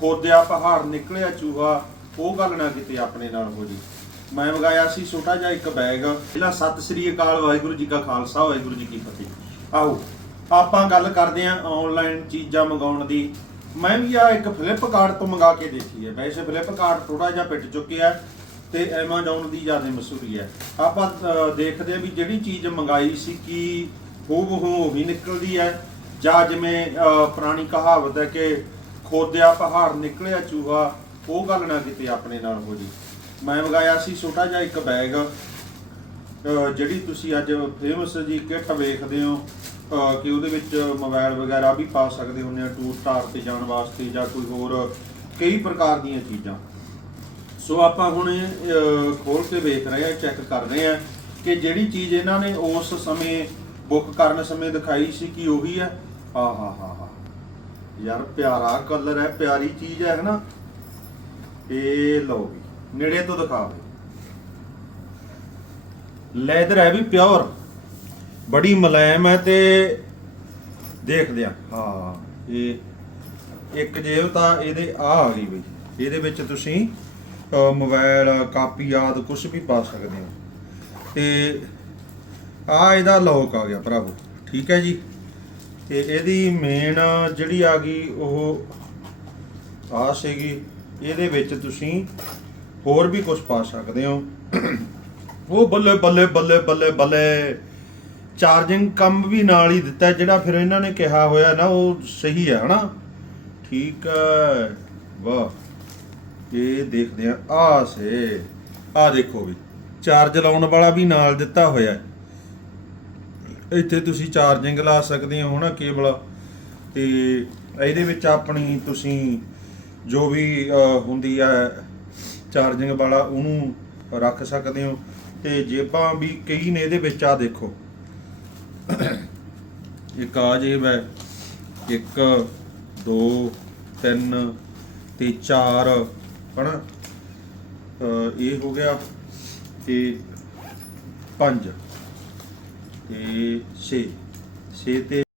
ਖੋਦਿਆ, ਪਹਾੜ ਨਿਕਲਿਆ, ਚੂਹਾ, ਉਹ ਗੱਲ ਨਾ ਕਿਤੇ ਆਪਣੇ ਨਾਲ ਹੋ ਜੀ। ਮੈਂ ਮੰਗਾਇਆ ਸੀ ਛੋਟਾ ਜਿਹਾ ਇੱਕ ਬੈਗ। ਪਹਿਲਾਂ ਸਤਿ ਸ੍ਰੀ ਅਕਾਲ, ਵਾਹਿਗੁਰੂ ਜੀ ਕਾ ਖਾਲਸਾ, ਵਾਹਿਗੁਰੂ ਜੀ ਕੀ ਫਤਿਹ। ਆਓ, ਆਪਾਂ ਗੱਲ ਕਰਦੇ ਆਂ ਆਨਲਾਈਨ ਚੀਜ਼ਾਂ ਮੰਗਾਉਣ ਦੀ। ਮੈਂ ਵੀ ਆ ਇੱਕ ਫਲਿੱਪਕਾਰਟ ਤੋਂ ਮੰਗਾ ਕੇ ਦੇਖੀ ਹੈ। ਵੈਸੇ ਫਲਿੱਪਕਾਰਟ ਥੋੜਾ ਜਿਹਾ ਪਿੱਟ ਚੁੱਕਿਆ ਤੇ Amazon ਦੀ ਜ਼ਿਆਦਾ ਮਸ਼ਹੂਰੀ ਹੈ। ਆਪਾਂ ਦੇਖਦੇ ਆ ਵੀ ਜਿਹੜੀ ਚੀਜ਼ ਮੰਗਾਈ ਸੀ ਕੀ ਹੂ ਬਹੂ ਉਹੀ ਨਿਕਲਦੀ ਹੈ। ਜਾਂ ਜਿਵੇਂ ਪੁਰਾਣੀ ਕਹਾਵਤ ਹੈ ਕਿ ਖੋਦਿਆ, ਪਹਾੜ ਨਿਕਲਿਆ, ਚੂਹਾ, ਉਹ ਗੱਲ ਨਾ ਕਿਤੇ ਆਪਣੇ ਨਾਲ ਹੋ ਜੀ। ਮੈਂ ਮੰਗਾਇਆ ਸੀ ਛੋਟਾ ਜਿਹਾ ਇੱਕ ਬੈਗ ਜਿਹੜੀ ਤੁਸੀਂ ਅੱਜ ਫੇਮਸ ਜੀ ਕਿੱਟ ਵੇਖਦੇ ਹੋ ਕਿ ਉਹਦੇ ਵਿੱਚ ਮੋਬਾਈਲ ਵਗੈਰਾ ਵੀ ਪਾ ਸਕਦੇ ਹੁੰਦੇ ਆ ਟੂਰ ਟਾਰ ਤੇ ਜਾਣ ਵਾਸਤੇ ਜਾਂ ਕੋਈ ਹੋਰ, ਕਈ ਪ੍ਰਕਾਰ ਦੀਆਂ ਚੀਜ਼ਾਂ। ਸੋ ਆਪਾਂ ਹੁਣ ਇਹ ਖੋਲ ਕੇ ਵੇਖ ਰਹੇ ਆ ਚੈੱਕ ਕਰ ਰਹੇ ਆ ਕਿ ਜਿਹੜੀ ਚੀਜ਼ ਇਹਨਾਂ ਨੇ ਉਸ ਸਮੇਂ ਬੁੱਕ ਕਰਨ ਸਮੇਂ ਦਿਖਾਈ ਸੀ ਕਿ ਉਹੀ ਹੈ। ਆ ਹਾ ਹਾ ਹਾ ਯਾਰ ਪਿਆਰਾ ਕਲਰ ਹੈ ਪਿਆਰੀ ਚੀਜ਼ ਹੈ ਹਨਾ? ਇਹ ਲਓ ਵੀ ਨੇੜੇ ਤੋਂ ਦਿਖਾਓ ਲੈਦਰ ਹੈ ਵੀ ਪਿਓਰ ਬੜੀ ਮੁਲਾਇਮ ਹੈ ਤੇ ਦੇਖਦੇ ਆ ਹਾਂ ਇਹ ਇੱਕ ਜੇਬ ਤਾਂ ਇਹਦੇ ਆ ਆ ਗਈ ਬਈ। ਇਹਦੇ ਵਿੱਚ ਤੁਸੀਂ ਅ, ਮੋਬਾਈਲ ਕਾਪੀ ਆਦ ਕੁਝ ਵੀ ਪਾ ਸਕਦੇ ਹੋ। ਤੇ ਆ ਇਹਦਾ ਲੌਕ ਆ ਗਿਆ ਭਰਾਵੋ। ਠੀਕ ਹੈ ਜੀ? ਤੇ ਇਹਦੀ ਮੇਨ ਜਿਹੜੀ ਆ ਗਈ ਉਹ ਆ ਸੀਗੀ। ਇਹਦੇ ਵਿੱਚ ਤੁਸੀਂ ਹੋਰ ਵੀ ਕੁਝ ਪਾ ਸਕਦੇ ਹੋ। ਉਹ ਬੱਲੇ ਬੱਲੇ ਬੱਲੇ ਬੱਲੇ ਬੱਲੇ ਚਾਰਜਿੰਗ ਕੰਮ ਵੀ ਨਾਲ ਹੀ ਦਿੱਤਾ ਜਿਹੜਾ ਫਿਰ ਇਹਨਾਂ ਨੇ ਕਿਹਾ ਹੋਇਆ ਨਾ, ਉਹ ਸਹੀ ਹੈ, ਹਨਾ? ਠੀਕ ਹੈ। ਵਾਹ। ਇਹ ਦੇਖਦੇ ਆ ਆ ਸੇ। ਆ ਦੇਖੋ ਵੀ ਚਾਰਜ ਲਾਉਣ ਵਾਲਾ ਵੀ ਨਾਲ ਦਿੱਤਾ ਹੋਇਆ ਹੈ। ਇੱਥੇ ਤੁਸੀਂ ਚਾਰਜਿੰਗ ਲਾ ਸਕਦੇ ਹੋ ਨਾ ਕੇਬਲ। ਤੇ ਇਹਦੇ ਵਿੱਚ ਆਪਣੀ ਤੁਸੀਂ ਜੋ ਵੀ ਹੁੰਦੀ ਹੈ ਚਾਰਜਿੰਗ ਵਾਲਾ, ਉਹਨੂੰ ਰੱਖ ਸਕਦੇ ਹੋ। ਤੇ ਜੇਬਾਂ ਵੀ ਕਈ ਨੇ ਇਹਦੇ ਵਿੱਚ ਆ ਦੇਖੋ। ਇੱਕ ਆ ਜੇਬ ਹੈ। 1 2 3 ਤੇ 4 ਹਨਾ? ਇਹ ਹੋ ਗਿਆ। ਤੇ ਪੰਜ। এ সে সেতে